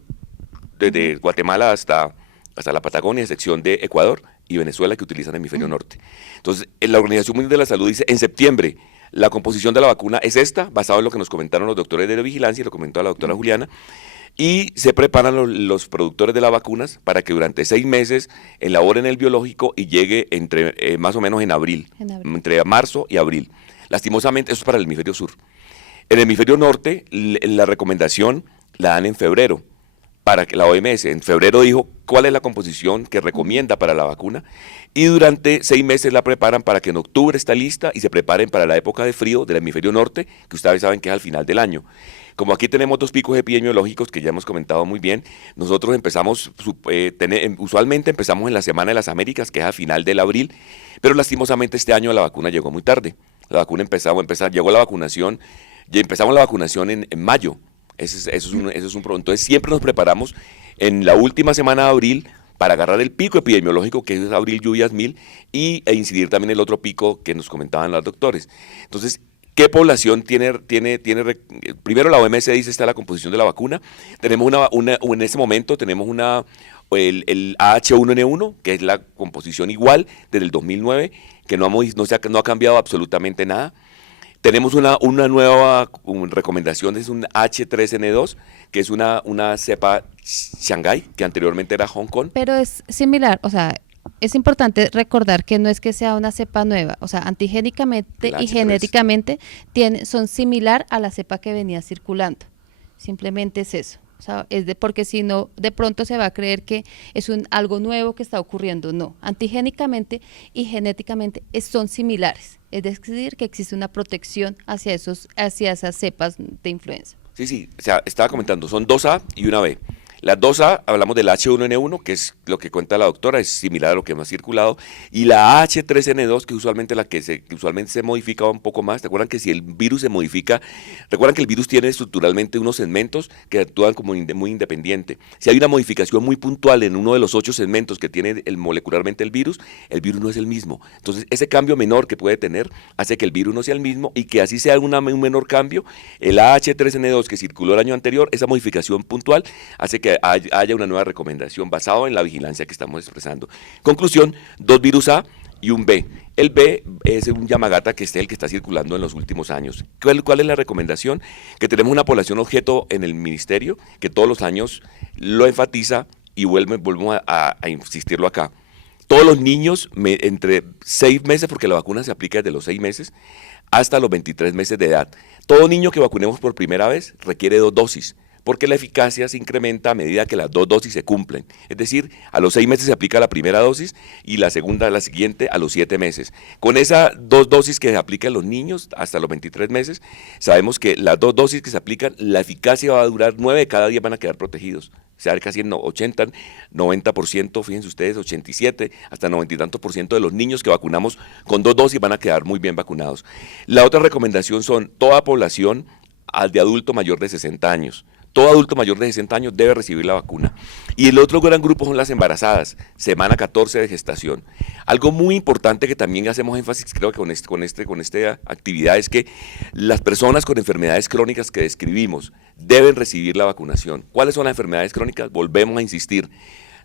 desde Guatemala hasta la Patagonia, excepción de Ecuador y Venezuela, que utilizan el hemisferio norte. Entonces, la Organización Mundial de la Salud dice, en septiembre, la composición de la vacuna es esta, basado en lo que nos comentaron los doctores de vigilancia, y lo comentó la doctora Juliana, y se preparan los productores de las vacunas para que durante 6 meses elaboren el biológico y llegue entre más o menos en abril, entre marzo y abril. Lastimosamente, eso es para el hemisferio sur. En el hemisferio norte, la recomendación la dan en febrero, para que la OMS en febrero dijo cuál es la composición que recomienda para la vacuna, y durante 6 meses la preparan para que en octubre esté lista y se preparen para la época de frío del hemisferio norte, que ustedes saben que es al final del año. Como aquí tenemos 2 picos epidemiológicos que ya hemos comentado muy bien, nosotros empezamos, usualmente empezamos en la Semana de las Américas, que es a final del abril, pero lastimosamente este año la vacuna llegó muy tarde. La vacuna llegó la vacunación, ya empezamos la vacunación en mayo. Eso es un problema. Entonces siempre nos preparamos en la última semana de abril para agarrar el pico epidemiológico, que es abril lluvias 1000, e incidir también el otro pico que nos comentaban los doctores. Entonces, ¿qué población tiene? Primero la OMS dice está la composición de la vacuna. Tenemos en este momento tenemos el AH1N1, que es la composición igual desde el 2009, que no ha cambiado absolutamente nada. Tenemos una nueva recomendación, es un H3N2, que es una cepa Shanghái, que anteriormente era Hong Kong. Pero es similar, o sea, es importante recordar que no es que sea una cepa nueva, o sea, antigénicamente y genéticamente son similar a la cepa que venía circulando. Simplemente es eso. O sea, porque si no, de pronto se va a creer que es algo nuevo que está ocurriendo. No, antigénicamente y genéticamente son similares. Es decir, que existe una protección hacia esas cepas de influenza. Sí, o sea, estaba comentando, son 2A y una B. Las 2A, hablamos del H1N1, que es lo que cuenta la doctora, es similar a lo que hemos circulado, y la H3N2, que usualmente usualmente se modifica un poco más. ¿Recuerdan que si el virus se modifica, recuerdan que el virus tiene estructuralmente unos segmentos que actúan como muy independiente? Si hay una modificación muy puntual en uno de los 8 segmentos que tiene molecularmente el virus no es el mismo. Entonces, ese cambio menor que puede tener hace que el virus no sea el mismo, y que así sea un menor cambio, el H3N2 que circuló el año anterior, esa modificación puntual hace que haya una nueva recomendación basada en la vigilancia que estamos expresando. Conclusión, 2 virus A y un B. El B es un Yamagata, que es el que está circulando en los últimos años. ¿Cuál es la recomendación? Que tenemos una población objeto en el ministerio, que todos los años lo enfatiza, y volvemos a insistirlo acá. Todos los niños entre 6 meses, porque la vacuna se aplica desde los 6 meses, hasta los 23 meses de edad. Todo niño que vacunemos por primera vez requiere 2 dosis. Porque la eficacia se incrementa a medida que las 2 dosis se cumplen. Es decir, a los 6 meses se aplica la primera dosis y la siguiente a los 7 meses. Con esas 2 dosis que se aplican a los niños hasta los 23 meses, sabemos que las 2 dosis que se aplican, la eficacia va a durar 9, cada día van a quedar protegidos. O sea, casi en 80, 90%, fíjense ustedes, 87, hasta 90 y tantos % de los niños que vacunamos con 2 dosis van a quedar muy bien vacunados. La otra recomendación son toda población de adulto mayor de 60 años. Todo adulto mayor de 60 años debe recibir la vacuna. Y el otro gran grupo son las embarazadas, semana 14 de gestación. Algo muy importante que también hacemos énfasis, creo que con esta actividad, es que las personas con enfermedades crónicas que describimos deben recibir la vacunación. ¿Cuáles son las enfermedades crónicas? Volvemos a insistir.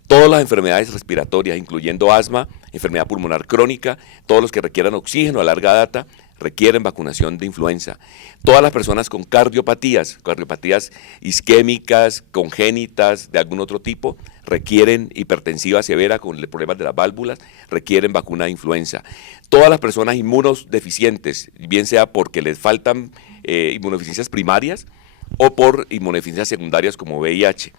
Todas las enfermedades respiratorias, incluyendo asma, enfermedad pulmonar crónica, todos los que requieran oxígeno a larga data, requieren vacunación de influenza. Todas las personas con cardiopatías isquémicas, congénitas, de algún otro tipo, requieren hipertensiva severa con problemas de las válvulas, requieren vacuna de influenza. Todas las personas inmunodeficientes, bien sea porque les faltan inmunodeficiencias primarias o por inmunodeficiencias secundarias como VIH.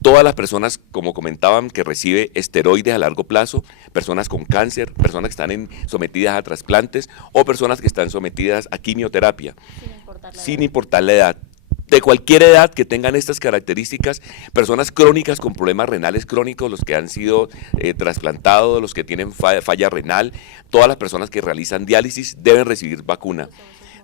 Todas las personas, como comentaban, que reciben esteroides a largo plazo, personas con cáncer, personas que están sometidas a trasplantes o personas que están sometidas a quimioterapia, sin importar la edad. de cualquier edad que tengan estas características, personas crónicas con problemas renales crónicos, los que han sido trasplantados, los que tienen falla renal, todas las personas que realizan diálisis deben recibir vacuna.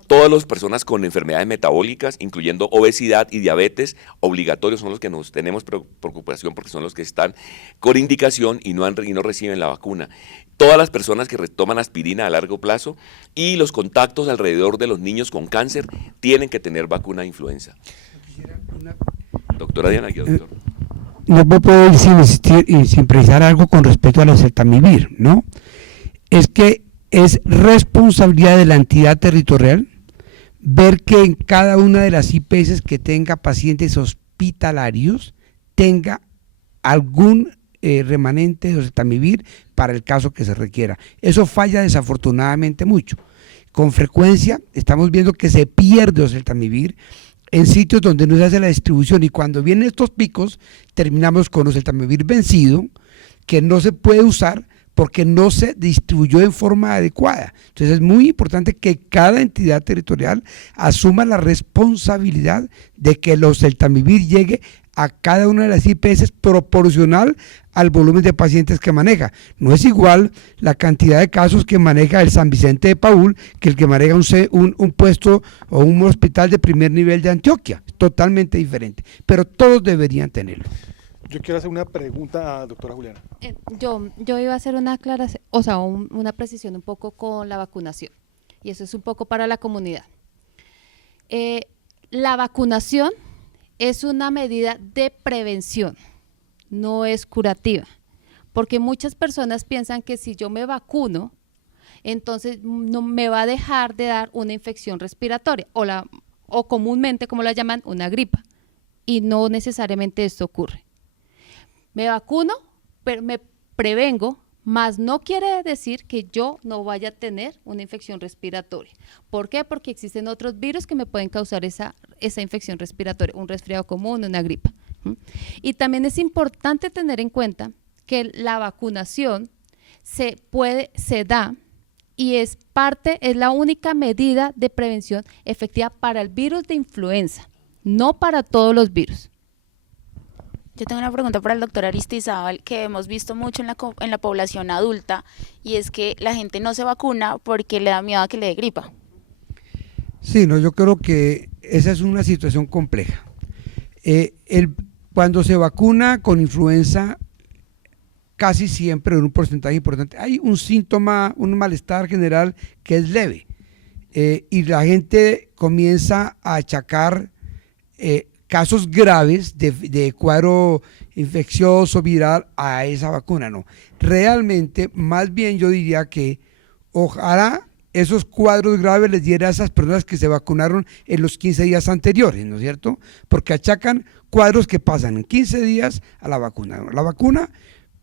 Todas las personas con enfermedades metabólicas, incluyendo obesidad y diabetes, obligatorios son los que nos tenemos preocupación porque son los que están con indicación y no reciben la vacuna. Todas las personas que retoman aspirina a largo plazo y los contactos alrededor de los niños con cáncer tienen que tener vacuna de influenza. Doctora Diana, doctor. No me puedo ir sin precisar algo con respecto al oseltamivir, ¿no? Es que es responsabilidad de la entidad territorial ver que en cada una de las IPS que tenga pacientes hospitalarios tenga algún remanente de oseltamivir para el caso que se requiera. Eso falla desafortunadamente mucho. Con frecuencia estamos viendo que se pierde oseltamivir en sitios donde no se hace la distribución, y cuando vienen estos picos terminamos con oseltamivir vencido que no se puede usar porque no se distribuyó en forma adecuada. Entonces es muy importante que cada entidad territorial asuma la responsabilidad de que el oseltamivir llegue a cada una de las IPS proporcional al volumen de pacientes que maneja. No es igual la cantidad de casos que maneja el San Vicente de Paúl que el que maneja un puesto o un hospital de primer nivel de Antioquia. Es totalmente diferente, pero todos deberían tenerlo. Yo quiero hacer una pregunta a doctora Juliana. Yo iba a hacer una aclaración, o sea, una precisión un poco con la vacunación, y eso es un poco para la comunidad. La vacunación es una medida de prevención, no es curativa, porque muchas personas piensan que si yo me vacuno, entonces no me va a dejar de dar una infección respiratoria, o comúnmente, como la llaman, una gripa, y no necesariamente esto ocurre. Me vacuno, pero me prevengo, mas no quiere decir que yo no vaya a tener una infección respiratoria. ¿Por qué? Porque existen otros virus que me pueden causar esa infección respiratoria, un resfriado común, una gripa. Y también es importante tener en cuenta que la vacunación se da y es la única medida de prevención efectiva para el virus de influenza, no para todos los virus. Yo tengo una pregunta para el doctor Aristizábal, que hemos visto mucho en la población adulta, y es que la gente no se vacuna porque le da miedo a que le dé gripa. Sí, no, yo creo que esa es una situación compleja. Cuando se vacuna con influenza, casi siempre, en un porcentaje importante, hay un síntoma, un malestar general que es leve, y la gente comienza a achacar casos graves de cuadro infeccioso, viral, a esa vacuna. No, realmente, más bien yo diría que ojalá esos cuadros graves les diera a esas personas que se vacunaron en los 15 días anteriores, ¿no es cierto? Porque achacan cuadros que pasan en 15 días a la vacuna. La vacuna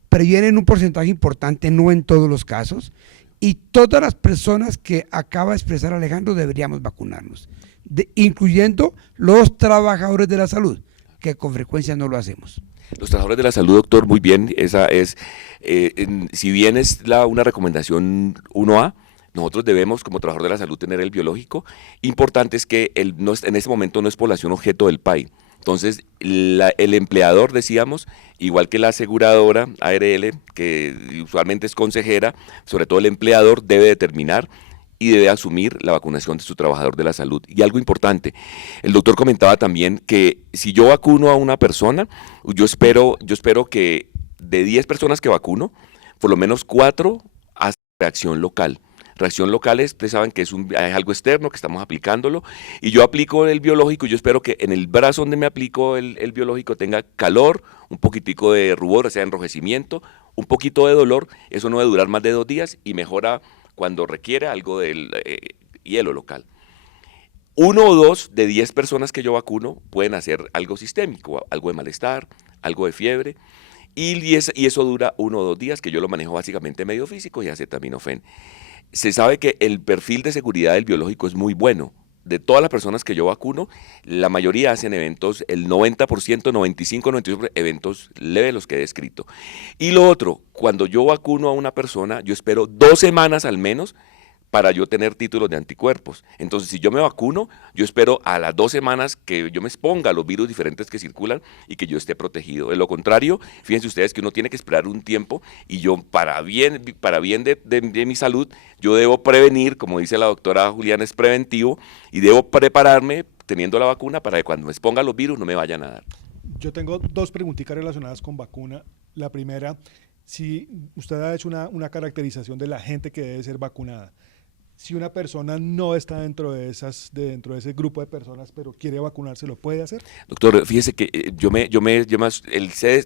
previene en un porcentaje importante, no en todos los casos, y todas las personas que acaba de expresar Alejandro deberíamos vacunarnos, incluyendo los trabajadores de la salud, que con frecuencia no lo hacemos. Los trabajadores de la salud, doctor, muy bien, esa es, si bien es una recomendación 1A, nosotros debemos, como trabajador de la salud, tener el biológico. Importante es que en ese momento no es población objeto del PAI. Entonces, el empleador, decíamos, igual que la aseguradora ARL, que usualmente es consejera, sobre todo el empleador debe determinar y debe asumir la vacunación de su trabajador de la salud. Y algo importante, el doctor comentaba también que si yo vacuno a una persona, yo espero que de 10 personas que vacuno, por lo menos 4 hacen reacción local. Reacción local ustedes saben que es algo externo, que estamos aplicándolo, y yo aplico el biológico, y yo espero que en el brazo donde me aplico el biológico tenga calor, un poquitico de rubor, o sea, enrojecimiento, un poquito de dolor. Eso no debe durar más de 2 días y mejora cuando requiere algo del hielo local. 1 o 2 de 10 personas que yo vacuno pueden hacer algo sistémico, algo de malestar, algo de fiebre, y eso dura 1 o 2 días, que yo lo manejo básicamente medio físico y acetaminofén. Se sabe que el perfil de seguridad del biológico es muy bueno. De todas las personas que yo vacuno, la mayoría hacen eventos, el 90%, 95, 98% eventos leves, los que he descrito. Y lo otro, cuando yo vacuno a una persona, yo espero 2 semanas al menos para yo tener títulos de anticuerpos. Entonces, si yo me vacuno, yo espero a las 2 semanas que yo me exponga a los virus diferentes que circulan y que yo esté protegido. De lo contrario, fíjense ustedes que uno tiene que esperar un tiempo y yo, para bien de mi salud, yo debo prevenir, como dice la doctora Juliana, es preventivo, y debo prepararme teniendo la vacuna para que cuando me exponga a los virus no me vayan a dar. Yo tengo 2 preguntitas relacionadas con vacuna. La primera, si usted ha hecho una caracterización de la gente que debe ser vacunada. Si una persona no está dentro de ese grupo de personas, pero quiere vacunarse, ¿lo puede hacer? Doctor, fíjese que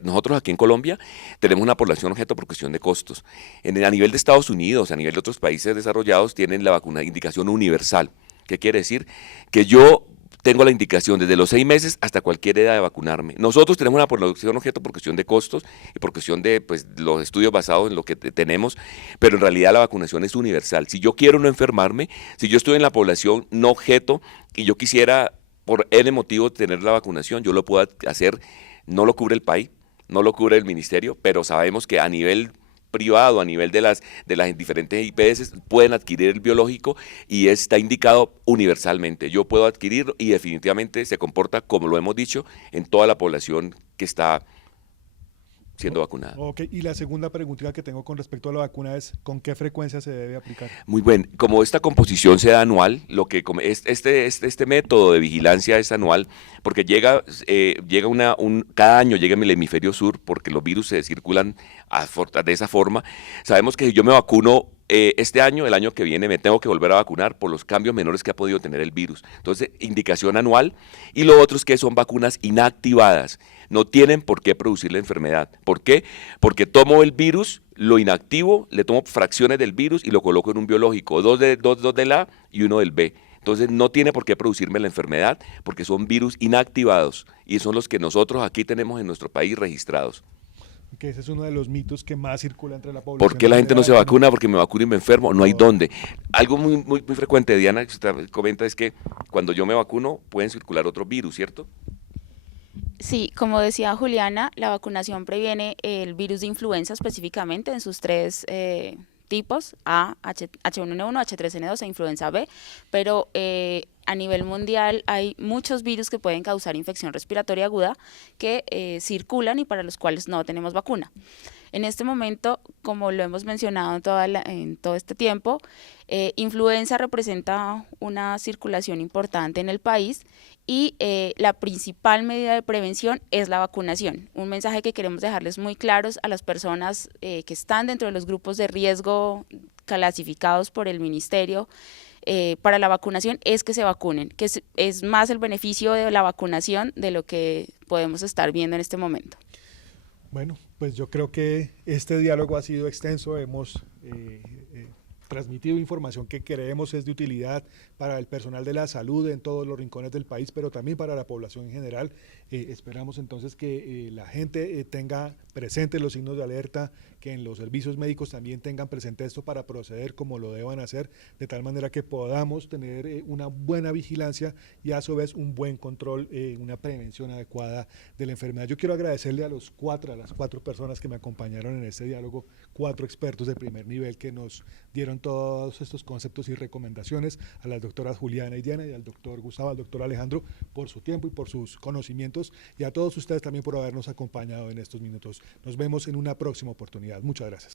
nosotros aquí en Colombia tenemos una población objeto por cuestión de costos. A nivel de Estados Unidos, a nivel de otros países desarrollados, tienen la vacuna de indicación universal. ¿Qué quiere decir? Que yo tengo la indicación desde los 6 meses hasta cualquier edad de vacunarme. Nosotros tenemos una población objeto por cuestión de costos y por cuestión de los estudios basados en lo que tenemos, pero en realidad la vacunación es universal. Si yo quiero no enfermarme, si yo estoy en la población no objeto y yo quisiera por N motivo tener la vacunación, yo lo puedo hacer, no lo cubre el país, no lo cubre el ministerio, pero sabemos que a nivel privado, a nivel de las diferentes IPS, pueden adquirir el biológico y está indicado universalmente. Yo puedo adquirirlo y definitivamente se comporta, como lo hemos dicho, en toda la población que está siendo vacunada. Ok, y la segunda preguntita que tengo con respecto a la vacuna es, ¿con qué frecuencia se debe aplicar? Muy bien, como esta composición se da anual, este método de vigilancia es anual, porque cada año llega en el hemisferio sur, porque los virus se circulan de esa forma. Sabemos que si yo me vacuno este año, el año que viene me tengo que volver a vacunar por los cambios menores que ha podido tener el virus. Entonces, indicación anual. Y lo otro es que son vacunas inactivadas. No tienen por qué producir la enfermedad. ¿Por qué? Porque tomo el virus, lo inactivo, le tomo fracciones del virus y lo coloco en un biológico, dos del A y 1 del B. Entonces no tiene por qué producirme la enfermedad porque son virus inactivados y son los que nosotros aquí tenemos en nuestro país registrados. Que ese es uno de los mitos que más circula entre la población. ¿Por qué la gente no se vacuna? Porque me vacuno y me enfermo. No hay dónde. Algo muy frecuente, Diana, que usted comenta es que cuando yo me vacuno pueden circular otros virus, ¿cierto? Sí, como decía Juliana, la vacunación previene el virus de influenza específicamente en sus 3 tipos, A, H1N1, H3N2 e influenza B, pero a nivel mundial hay muchos virus que pueden causar infección respiratoria aguda que circulan y para los cuales no tenemos vacuna. En este momento, como lo hemos mencionado en todo este tiempo, influenza representa una circulación importante en el país y la principal medida de prevención es la vacunación. Un mensaje que queremos dejarles muy claros a las personas que están dentro de los grupos de riesgo clasificados por el ministerio para la vacunación es que se vacunen, que es más el beneficio de la vacunación de lo que podemos estar viendo en este momento. Bueno, pues yo creo que este diálogo ha sido extenso, hemos transmitido información que creemos es de utilidad para el personal de la salud en todos los rincones del país, pero también para la población en general. Esperamos entonces que la gente tenga presentes los signos de alerta, que en los servicios médicos también tengan presente esto para proceder como lo deban hacer, de tal manera que podamos tener una buena vigilancia y a su vez un buen control, una prevención adecuada de la enfermedad. Yo quiero agradecerle a las 4 personas que me acompañaron en este diálogo, 4 expertos de primer nivel que nos dieron todos estos conceptos y recomendaciones, a las doctoras Juliana y Diana y al doctor Gustavo, al doctor Alejandro, por su tiempo y por sus conocimientos, y a todos ustedes también por habernos acompañado en estos minutos. Nos vemos en una próxima oportunidad. Muchas gracias.